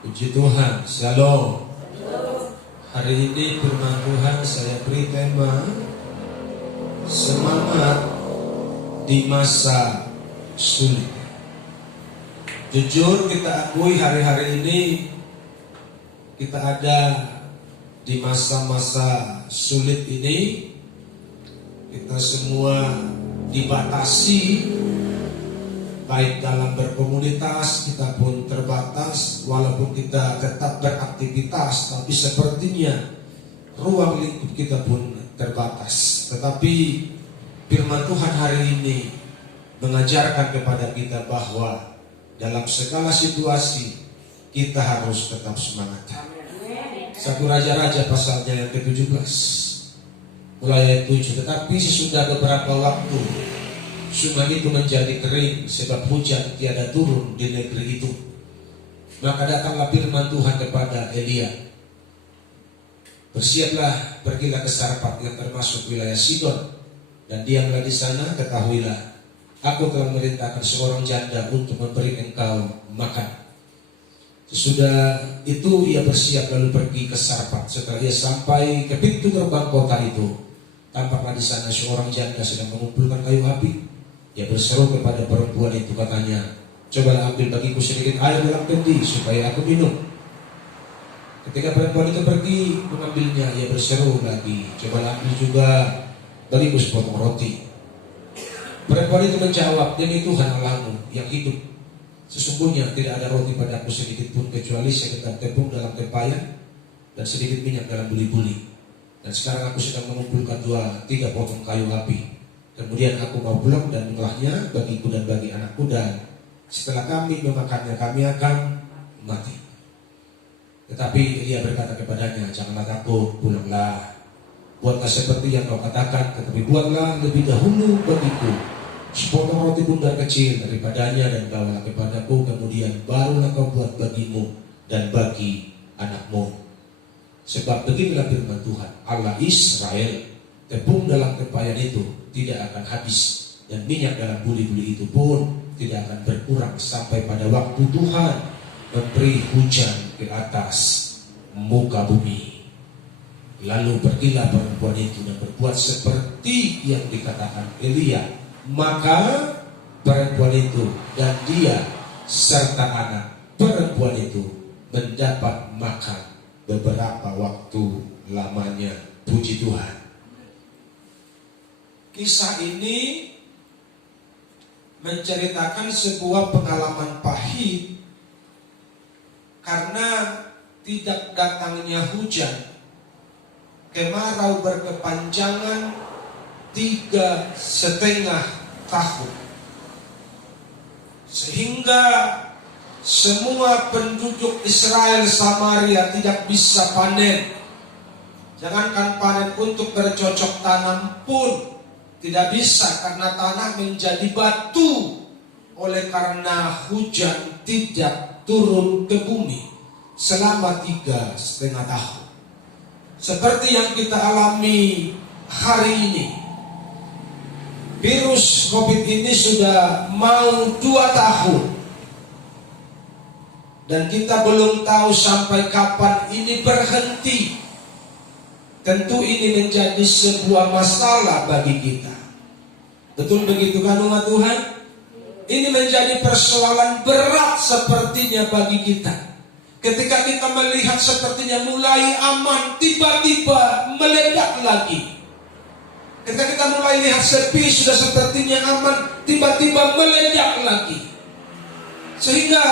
Puji Tuhan, Shalom. Hari ini firman Tuhan saya beri tema semangat di masa sulit. Jujur kita akui hari-hari ini kita ada di masa-masa sulit ini. Kita semua dibatasi, baik dalam berkomunitas kita pun terbatas. Walaupun kita tetap beraktivitas, tapi sepertinya ruang lingkup kita pun terbatas. Tetapi firman Tuhan hari ini mengajarkan kepada kita bahwa dalam segala situasi kita harus tetap semangat. 1 Raja-Raja pasalnya yang ke-17 mulai ayat 7. Tetapi sesudah beberapa waktu sungai itu menjadi kering sebab hujan tiada turun di negeri itu. Maka datanglah firman Tuhan kepada Elia, bersiaplah, pergilah ke Sarfat yang termasuk wilayah Sidon, dan diamlah di sana. Ketahuilah, aku telah memerintahkan seorang janda untuk memberi engkau makan. Sesudah itu ia bersiap lalu pergi ke Sarfat. Setelah ia sampai ke pintu gerbang kota itu, tampaklah di sana seorang janda sedang mengumpulkan kayu api. Ia berseru kepada perempuan itu, katanya, cobalah ambil bagiku sedikit air dalam kendi supaya aku minum. Ketika perempuan itu pergi mengambilnya, ia berseru lagi, cobalah ambil juga bagiku sepotong roti. Perempuan itu menjawab, demi Tuhan Allahmu yang hidup, sesungguhnya tidak ada roti padaku sedikit pun kecuali sekedar tepung dalam tempayan dan sedikit minyak dalam buli-buli. Dan sekarang aku sedang mengumpulkan 2-3 potong kayu api. Kemudian aku mau pulang dan mengolahnya bagiku dan bagi anakku, dan setelah kami memakannya kami akan mati. Tetapi dia berkata kepadanya, janganlah takut, pulanglah. Buatlah seperti yang kau katakan, tetapi buatlah lebih dahulu bagiku sepotong roti bundar kecil daripadanya dan bawalah kepadaku. Kemudian barulah kau buat bagimu dan bagi anakmu. Sebab beginilah firman Tuhan Allah Israel, tepung dalam tempayan itu tidak akan habis, dan minyak dalam buli-buli itu pun tidak akan berkurang sampai pada waktu Tuhan memberi hujan ke atas muka bumi. Lalu pergilah perempuan itu dan berbuat seperti yang dikatakan Elia. Maka perempuan itu dan dia serta anak perempuan itu mendapat makan beberapa waktu lamanya. Puji Tuhan. Kisah ini menceritakan sebuah pengalaman pahit karena tidak datangnya hujan. Kemarau berkepanjangan 3,5 tahun, sehingga semua penduduk Israel Samaria tidak bisa panen. Jangankan panen, untuk bercocok tanam pun tidak bisa karena tanah menjadi batu oleh karena hujan tidak turun ke bumi selama 3,5 tahun. Seperti yang kita alami hari ini. Virus COVID ini sudah mau 2 tahun. Dan kita belum tahu sampai kapan ini berhenti. Tentu ini menjadi sebuah masalah bagi kita. Betul begitu kan umat Tuhan? Ini menjadi persoalan berat sepertinya bagi kita. Ketika kita melihat sepertinya mulai aman, tiba-tiba meledak lagi. Ketika kita mulai lihat sepi, sudah sepertinya aman, tiba-tiba meledak lagi. Sehingga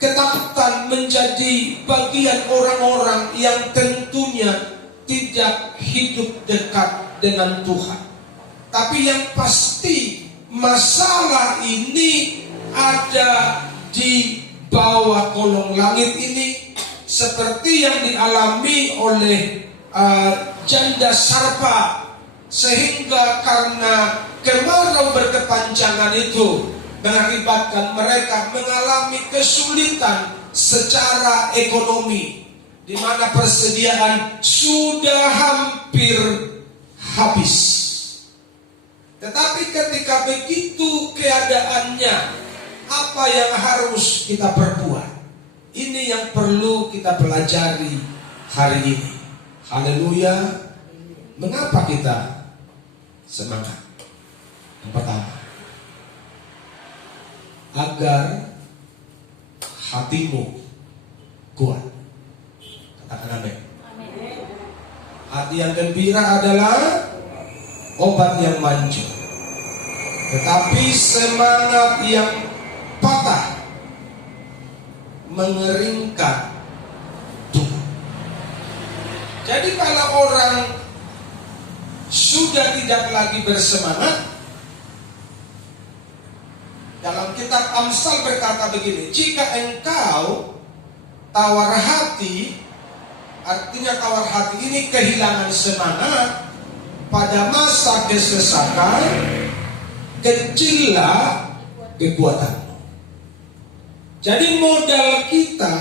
ketakutan menjadi bagian orang-orang yang tentunya tidak hidup dekat dengan Tuhan. Tapi yang pasti masalah ini ada di bawah kolong langit ini, seperti yang dialami oleh janda Sarfat. Sehingga karena kemarau berkepanjangan itu mengakibatkan mereka mengalami kesulitan secara ekonomi, di mana persediaan sudah hampir habis. Tetapi ketika begitu keadaannya, apa yang harus kita perbuat? Ini yang perlu kita pelajari hari ini. Haleluya. Mengapa kita semangat? Yang pertama, agar hatimu kuat. Katakan amin. Hati yang gembira adalah obat yang manjur, tetapi semangat yang patah mengeringkan tubuh. Jadi kalau orang sudah tidak lagi bersemangat, dalam kitab Amsal berkata begini, jika engkau tawar hati, artinya tawar hati ini kehilangan semangat pada masa kesesakan, kecillah kekuatan. Jadi modal kita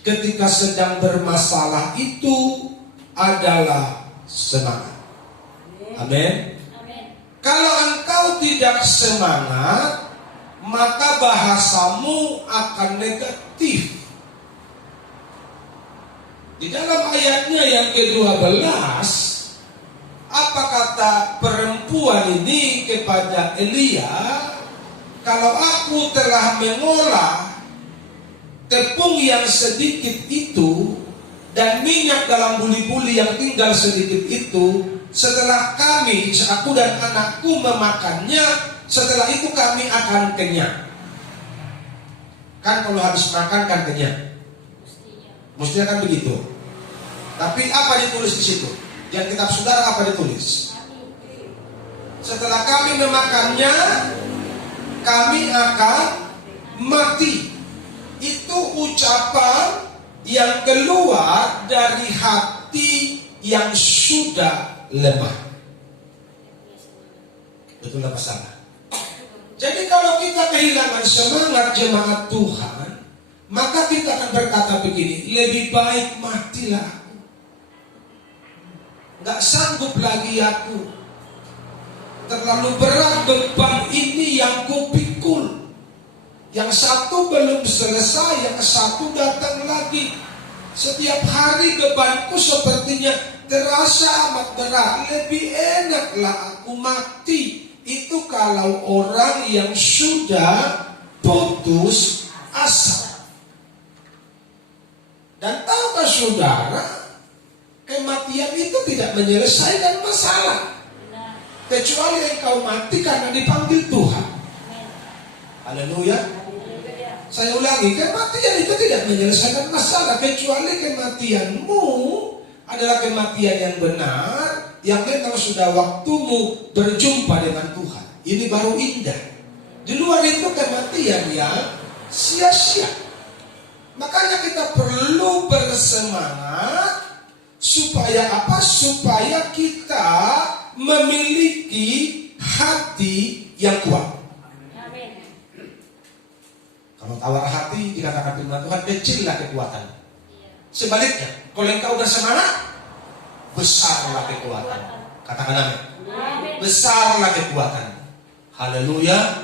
ketika sedang bermasalah itu adalah semangat. Amin. Kalau engkau tidak semangat, maka bahasamu akan negatif. Di dalam ayatnya yang ke-12, apa kata perempuan ini kepada Elia? Kalau aku telah mengolah tepung yang sedikit itu dan minyak dalam buli-buli yang tinggal sedikit itu, setelah kami, aku dan anakku memakannya, setelah itu kami akan kenyang. Kan kalau habis makan kan kenyang. Mestinya kan begitu. Tapi apa ditulis di situ? Yang kitab saudara apa ditulis? Setelah kami memakannya, kami akan mati. Itu ucapan yang keluar dari hati yang sudah lemah. Betul apa salah? Jadi kalau kita kehilangan semangat jemaat Tuhan, maka kita akan berkata begini, lebih baik matilah aku. Gak sanggup lagi aku. Terlalu berat beban ini yang kupikul. Yang satu belum selesai, yang satu datang lagi. Setiap hari bebanku sepertinya terasa amat berat. Lebih enaklah aku mati. Itu kalau orang yang sudah putus asa. Dan tahukah saudara, kematian itu tidak menyelesaikan masalah. Kecuali engkau mati karena dipanggil Tuhan. Haleluya. Saya ulangi, kematian itu tidak menyelesaikan masalah, kecuali kematianmu adalah kematian yang benar, yang memang sudah waktumu berjumpa dengan Tuhan. Ini baru indah. Di luar itu kematian yang sia-sia. Makanya kita perlu bersemangat. Supaya apa? Supaya kita memiliki hati yang kuat. Kalau tawar hati dikatakan firman Tuhan, kecillah kekuatan. Sebaliknya, kalau engkau bersemangat, besarlah kekuatan. Katakan amin. Besarlah kekuatan. Haleluya.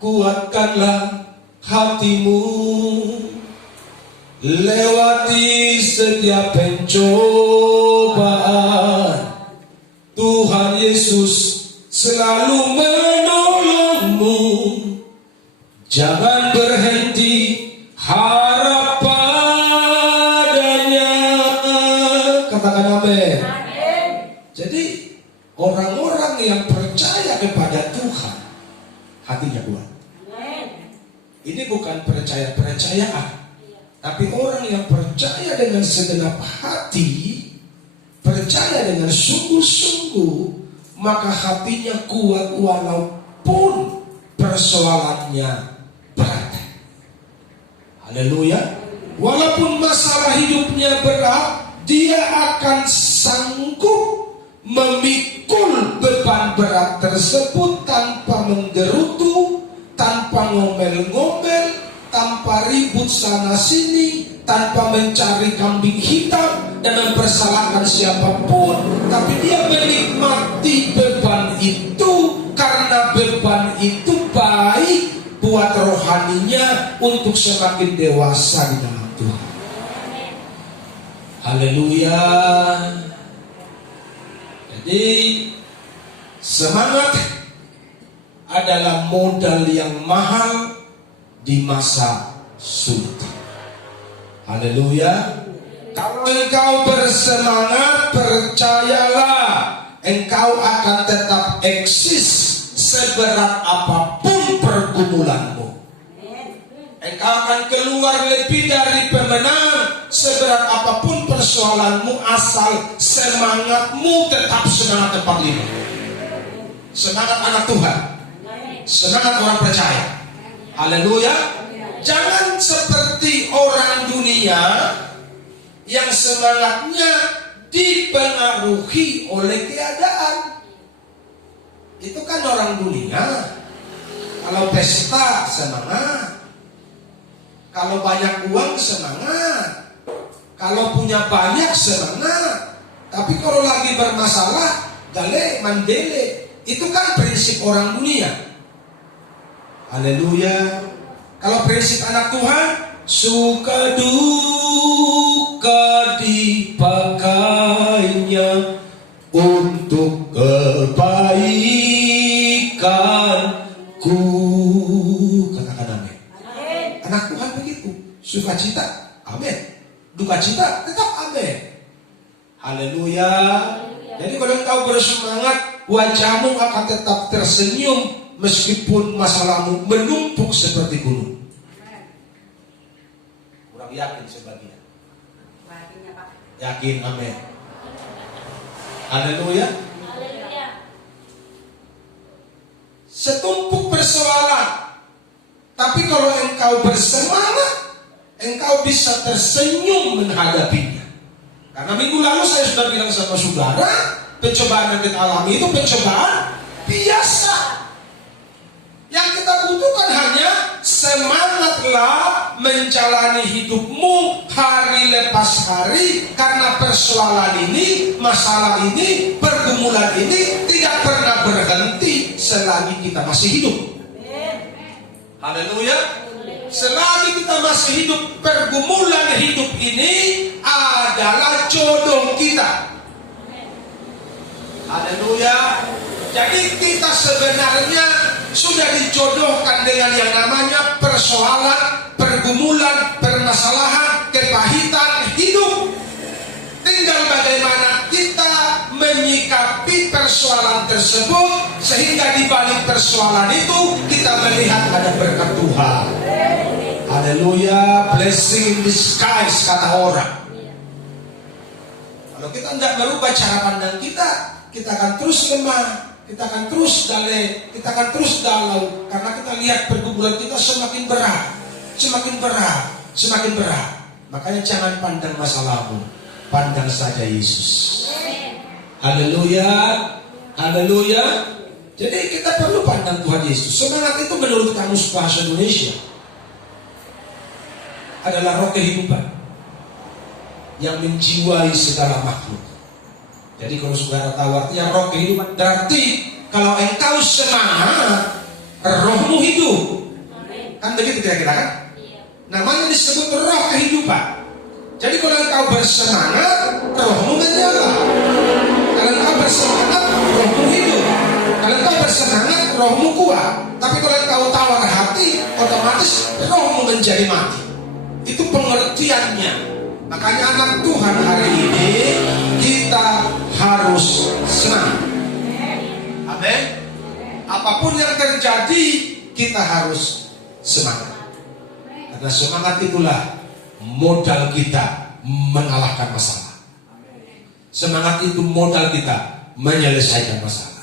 Kuatkanlah hatimu, lewati setiap pencobaan. Tuhan Yesus selalu menolongmu. Jangan berhenti harap padanya. Katakan amin. Jadi orang-orang yang percaya kepada Tuhan, hatinya kuat. Ini bukan percaya-percayaan, tapi orang yang percaya dengan segenap hati, percaya dengan sungguh-sungguh, maka hatinya kuat walaupun persoalannya berat. Haleluya. Walaupun masalah hidupnya berat, dia akan sanggup memikul beban berat tersebut tanpa menggerutu, tanpa ngomel-ngomel, tanpa ribut sana sini, tanpa mencari kambing hitam dan mempersalahkan siapapun. Tapi dia menikmati beban itu karena beban itu baik buat rohaninya untuk semakin dewasa di dalam Tuhan. Haleluya. Jadi semangat adalah modal yang mahal di masa sulit. Haleluya. Kalau engkau bersemangat, percayalah engkau akan tetap eksis seberat apapun pergumulanmu. Engkau akan keluar lebih dari pemenang seberat apapun persoalanmu, asal semangatmu tetap semangat 45. Semangat anak Tuhan, semangat orang percaya. Haleluya. Jangan seperti orang dunia yang semangatnya dipengaruhi oleh keadaan. Itu kan orang dunia. Kalau pesta semangat, kalau banyak uang semangat, kalau punya banyak semangat. Tapi kalau lagi bermasalah, gale mandele. Itu kan prinsip orang dunia. Haleluya. Kalau prinsip anak Tuhan, suka duka dipakainya untuk kebaikanku. Katakan amin. Anak Tuhan begitu. Sukacita, amin. Duka cita, tetap amin. Haleluya. Jadi kalau engkau bersemangat, wajahmu akan tetap tersenyum meskipun masalahmu menumpuk seperti gunung. Kurang yakin sebagian. Yakin, amin. Haleluya. Setumpuk persoalan, tapi kalau engkau bersemangat, engkau bisa tersenyum menghadapinya. Karena minggu lalu saya sudah bilang sama saudara, pencobaan yang kita alami itu pencobaan biasa. Yang kita butuhkan hanya semangatlah menjalani hidupmu hari lepas hari. Karena persoalan ini, masalah ini, pergumulan ini tidak pernah berhenti selagi kita masih hidup. Haleluya. Selagi kita masih hidup, pergumulan hidup ini adalah jodoh kita. Haleluya. Jadi kita sebenarnya sudah dijodohkan dengan yang namanya persoalan, pergumulan, permasalahan, kepahitan hidup. Tinggal bagaimana kita menyikapi persoalan tersebut, sehingga di balik persoalan itu kita melihat ada berkat Tuhan. Haleluya. Blessing in disguise kata orang. Kalau kita tidak merubah cara pandang kita akan terus lemah, kita akan terus dalai, kita akan terus galau. Karena kita lihat pergumulan kita semakin berat, semakin berat, semakin berat. Makanya jangan pandang masalahmu, pandang saja Yesus. Haleluya. Haleluya. Jadi kita perlu pandang Tuhan Yesus. Semangat itu menurut Kamus Bahasa Indonesia adalah roh kehidupan yang menjiwai segala makhluk. Jadi kalau saudara tahu artinya roh kehidupan, berarti kalau engkau semangat, rohmu hidup. Kan begitu kira-kira kan? Namanya disebut roh kehidupan. Jadi kalau engkau bersemangat, rohmu menyala. Kalau engkau bersemangat, rohmu hidup. Kalau engkau bersemangat, rohmu kuat. Tapi kalau engkau tawar hati, otomatis rohmu menjadi mati. Itu pengertiannya. Makanya anak Tuhan hari ini kita harus semangat. Amin. Apapun yang terjadi, kita harus semangat. Karena semangat itulah modal kita mengalahkan masalah. Semangat itu modal kita menyelesaikan masalah.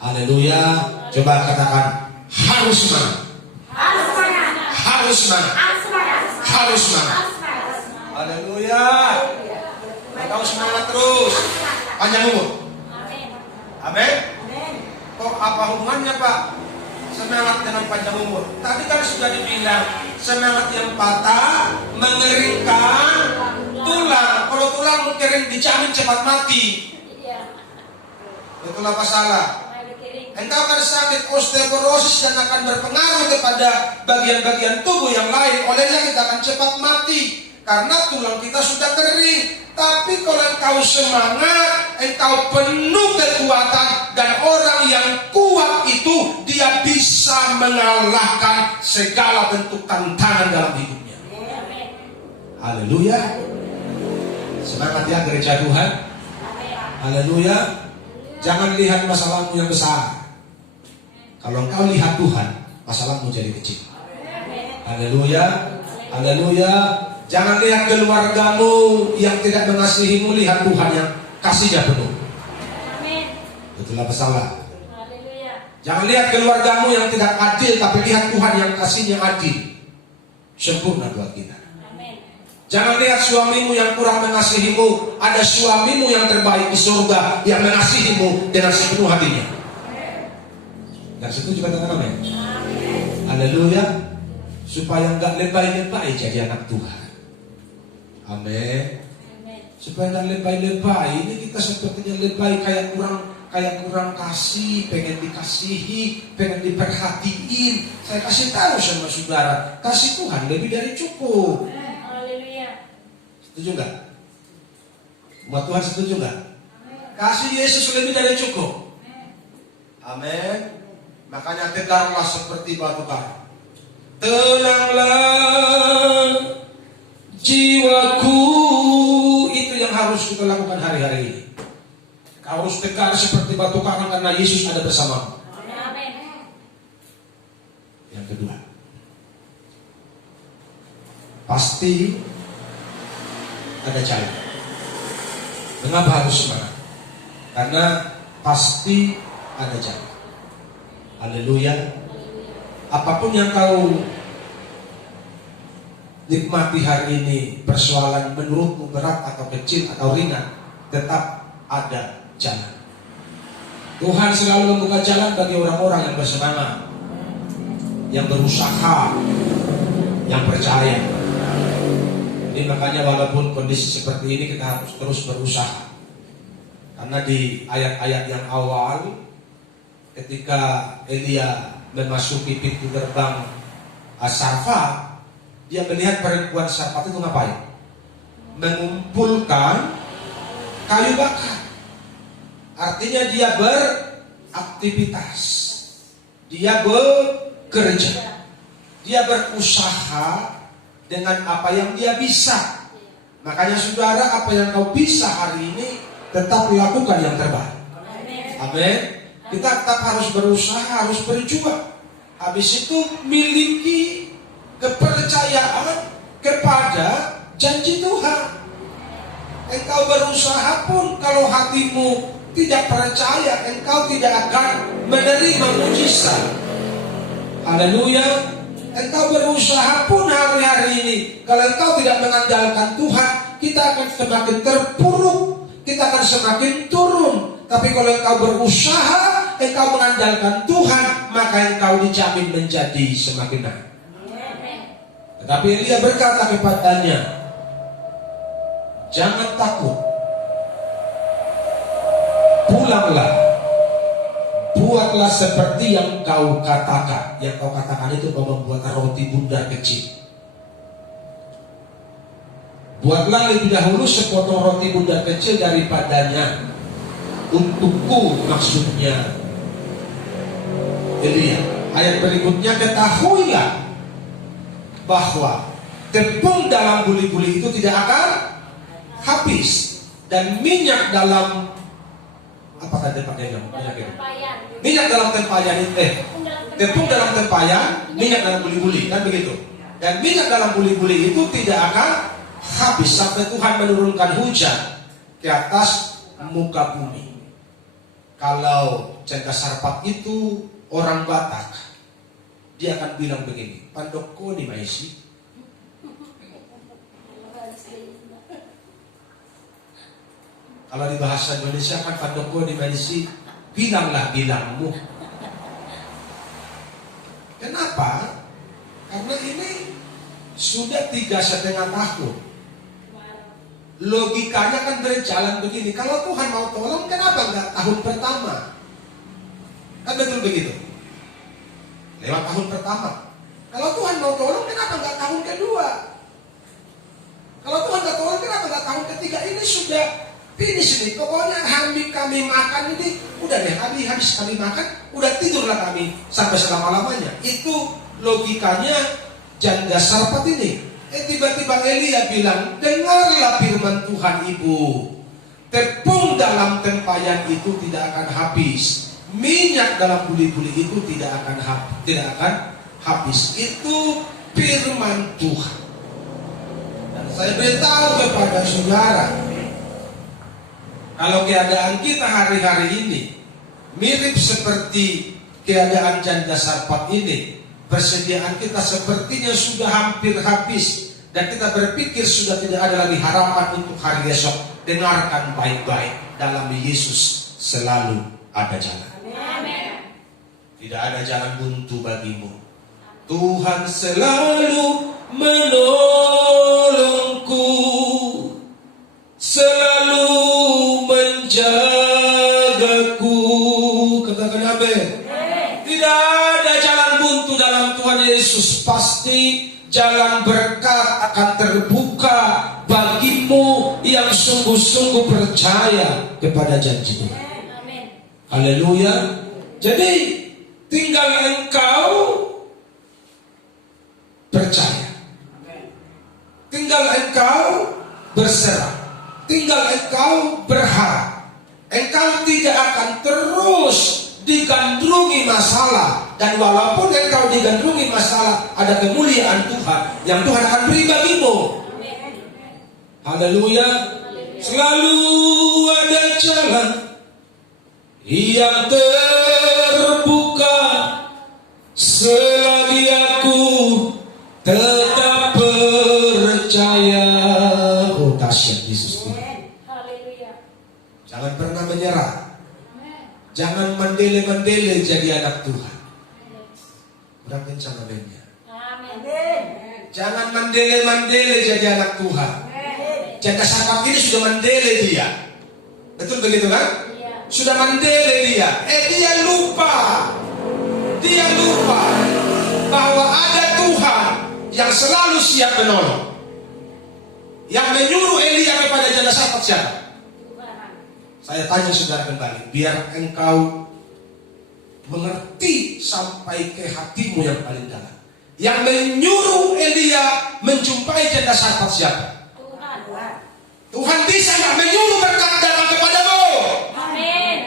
Haleluya. Coba katakan, harus semangat. Harus semangat. Harus semangat. Harus semangat. Haleluya. Engkau semangat terus. Panjang umur. Amin. Kok apa hubungannya Pak? Semangat dengan panjang umur. Tadi kan sudah dibilang semangat yang patah mengeringkan tulang. Kalau tulang kering dijamin cepat mati. Betul apa salah? Engkau akan sakit osteoporosis dan akan berpengaruh kepada bagian-bagian tubuh yang lain. Olehnya kita akan cepat mati karena tulang kita sudah kering. Tapi kalau engkau semangat, engkau penuh kekuatan, dan orang yang kuat itu dia bisa mengalahkan segala bentuk tantangan dalam hidupnya. Haleluya. Semangat ya gereja Tuhan. Haleluya. Jangan lihat masalahmu yang besar. Kalau engkau lihat Tuhan, masalahmu jadi kecil. Haleluya. Haleluya. Jangan lihat keluargamu yang tidak mengasihimu, lihat Tuhan yang kasihnya penuh. Itulah masalah. Jangan lihat keluargamu yang tidak adil, tapi lihat Tuhan yang kasihnya adil. Sempurna buat kita. Jangan lihat suamimu yang kurang mengasihimu, ada suamimu yang terbaik di surga yang mengasihimu dengan sepenuh hatinya. Dan setuju katakan amin. Haleluya. Supaya enggak lebay-lebay jadi anak Tuhan. Amin. Supaya enggak lebay-lebay. Ini kita sepertinya lebay, kayak kurang kasih, pengen dikasihi, pengen diperhatiin. Saya kasih tahu sama saudara, kasih Tuhan lebih dari cukup. Setuju enggak? Umat Tuhan setuju enggak? Kasih Yesus lebih dari cukup. Amin. Makanya tegarlah seperti batu karang. Tenanglah jiwaku, itu yang harus kita lakukan hari-hari ini. Kau harus tegar seperti batu karang karena Yesus ada bersamamu. Yang kedua, pasti ada jalan. Mengapa harus semangat? Karena pasti ada jalan. Haleluya. Apapun yang kau nikmati hari ini, persoalan menurutmu berat atau kecil atau ringan, tetap ada jalan. Tuhan selalu membuka jalan bagi orang-orang yang bersemangat, yang berusaha, yang percaya. Jadi makanya walaupun kondisi seperti ini kita harus terus berusaha. Karena di ayat-ayat yang awal, ketika Elia memasuki pintu gerbang Sarfat, dia melihat perempuan Sarfat itu ngapain? Mengumpulkan kayu bakar. Artinya dia beraktivitas, dia bekerja, dia berusaha dengan apa yang dia bisa. Makanya saudara, apa yang kau bisa hari ini tetap lakukan yang terbaik. Amin. Kita tetap harus berusaha, harus berjuang. Habis itu miliki kepercayaan kepada janji Tuhan. Engkau berusaha pun kalau hatimu tidak percaya, engkau tidak akan menerima mujizat. Haleluya. Engkau berusaha pun hari-hari ini, kalau engkau tidak mengandalkan Tuhan, kita akan semakin terpuruk, kita akan semakin turun. Tapi kalau engkau berusaha, engkau mengandalkan Tuhan, maka engkau dijamin menjadi semakin naik. Tetapi Elia berkata kepadanya, jangan takut, pulanglah, buatlah seperti yang kau katakan. Yang kau katakan itu kau membuat roti bundar kecil. Buatlah lebih dahulu sepotong roti bundar kecil daripadanya untukku, maksudnya Elia. Ayat berikutnya, ketahuilah bahwa tepung dalam buli-buli itu tidak akan habis, dan minyak dalam apa kata pakaian? Minyak dalam tempayan tepung dalam tempayan, minyak dalam buli-buli, kan begitu. Dan minyak dalam buli-buli itu tidak akan habis sampai Tuhan menurunkan hujan ke atas muka bumi. Kalau Cengka Sarpat itu orang Batak, dia akan bilang begini, pandokko di maisi. Kalau di bahasa Indonesia kan pandokko di maisi, bilanglah bilangmu. Kenapa? Karena ini sudah 3,5 tahun. Logikanya kan berjalan begini. Kalau Tuhan mau tolong, kenapa enggak tahun pertama? Kan betul begitu. Lewat tahun pertama. Kalau Tuhan mau tolong, kenapa nggak tahun kedua? Kalau Tuhan nggak tolong, kenapa nggak tahun ketiga? Ini sudah finish nih. Pokoknya kami makan ini, udah deh, habis kami makan, udah tidurlah kami sampai selama-lamanya. Itu logikanya janda Sarfat ini. Tiba-tiba Elia bilang, dengarlah firman Tuhan ibu. Tepung dalam tempayan itu tidak akan habis. Minyak dalam buli-buli itu tidak akan habis. Itu firman Tuhan. Dan saya beritahu kepada saudara, kalau keadaan kita hari-hari ini mirip seperti keadaan janda Sarfat ini, persediaan kita sepertinya sudah hampir habis, dan kita berpikir sudah tidak ada lagi harapan untuk hari esok. Dengarkan baik-baik, dalam Yesus selalu ada jalan. Amen. Tidak ada jalan buntu bagimu. Tuhan selalu menolongku, selalu menjagaku. Katakan amin. Tidak ada jalan buntu dalam Tuhan Yesus. Pasti jalan berkat akan terbuka bagimu yang sungguh-sungguh percaya kepada janji Tuhan. Haleluya. Jadi tinggal engkau percaya, tinggal engkau berserah, tinggal engkau berharap. Engkau tidak akan terus digandrungi masalah, dan walaupun engkau digandrungi masalah, ada kemuliaan Tuhan yang Tuhan akan beri bagimu. Haleluya. Selalu ada jalan yang terbuka selagi aku tetap percaya. Oh, dahsyat Yesus Tuhan. Jangan pernah menyerah. Jangan mendele-mendele jadi anak Tuhan. Kurang kencang amennya. Jangan mendele-mendele jadi anak Tuhan. Janda Sarfat ini sudah mendele dia. Betul begitu kan? Sudah mendele dia. Dia lupa bahwa ada Tuhan yang selalu siap menolong. Yang menyuruh Elia kepada janda Sarfat siapa? Saya tanya saudara kembali, biar engkau mengerti sampai ke hatimu yang paling dalam. Yang menyuruh Elia menjumpai janda Sarfat siapa? Tuhan bisa nggak menyuruh berkat datang kepadamu? Amin.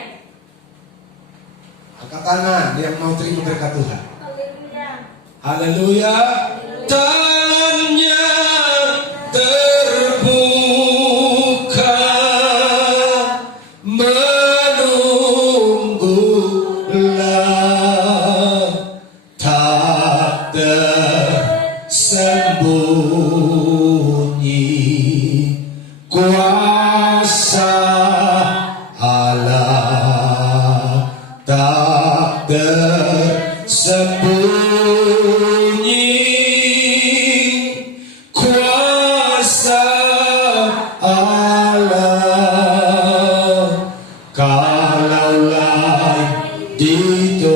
Angkat tangan yang mau terima berkat Tuhan. Haleluya. Tangannya terbuka menunggulah, tak tersembunyi kuasa Allah, tak tersembunyi kuasa Allah. Kalaulah ditolong,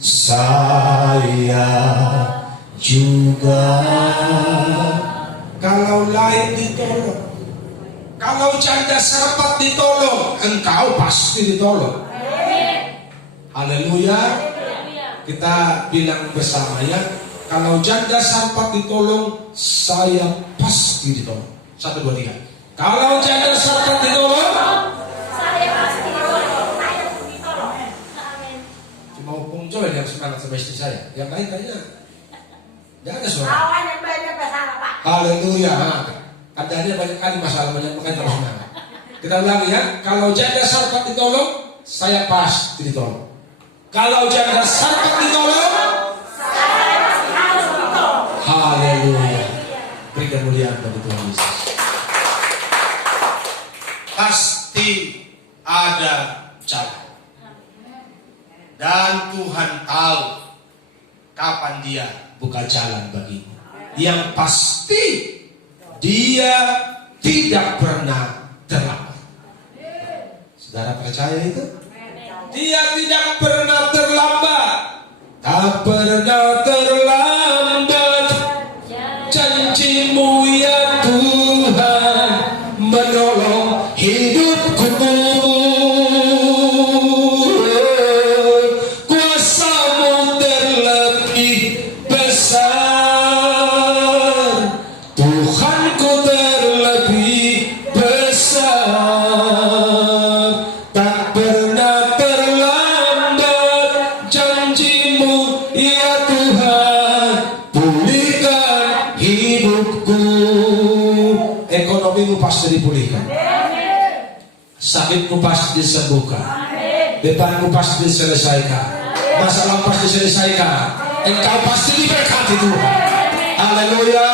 saya juga. Kalau lain ditolong, kalau janda Sarfat ditolong, engkau pasti ditolong. Haleluya. Kita bilang bersama ya, kalau janda Sarfat ditolong, saya pasti ditolong. 1, 2, 3. Kalau janda Sarfat ditolong, saya pasti ditolong. Saya ditolong. Amin. Cuma Bung Joel yang semangat sama istri saya. Yang lain kayaknya nggak ada suara. Awan yang banyak masalah, Pak. Haleluya. Kadangnya banyak kali masalah, banyak makanya terus semangat. Kita ulangi ya. Kalau janda Sarfat ditolong, saya pasti ditolong. Kalau janda Sarfat ditolong, saya pasti harus ditolong. Haleluya. Beri kemuliaan bagi Tuhan Yesus. Pasti ada jalan. Dan Tuhan tahu kapan Dia buka jalan bagimu. Yang pasti Dia tidak pernah terlambat. Saudara percaya itu? Dia tidak pernah terlambat. Tak pernah terlambat. Janjimu ya Tuhan menolong hidupku. Kuasamu terlebih besar. Tuhanku terlebih besar. Tak pernah terlambat janjimu ya Tuhan. Pulihkan hidupku. Ekonomimu pasti dipulihkan. Sakitmu pasti disembuhkan. Bebanmu pasti diselesaikan. Masalahmu pasti diselesaikan. Engkau pasti diberkati Tuhan. Haleluya.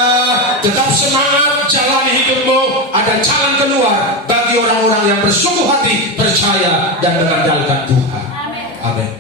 Tetap semangat, jalani hidupmu. Ada jalan keluar bagi orang-orang yang bersungguh hati, percaya dan mengandalkan Tuhan. Amin.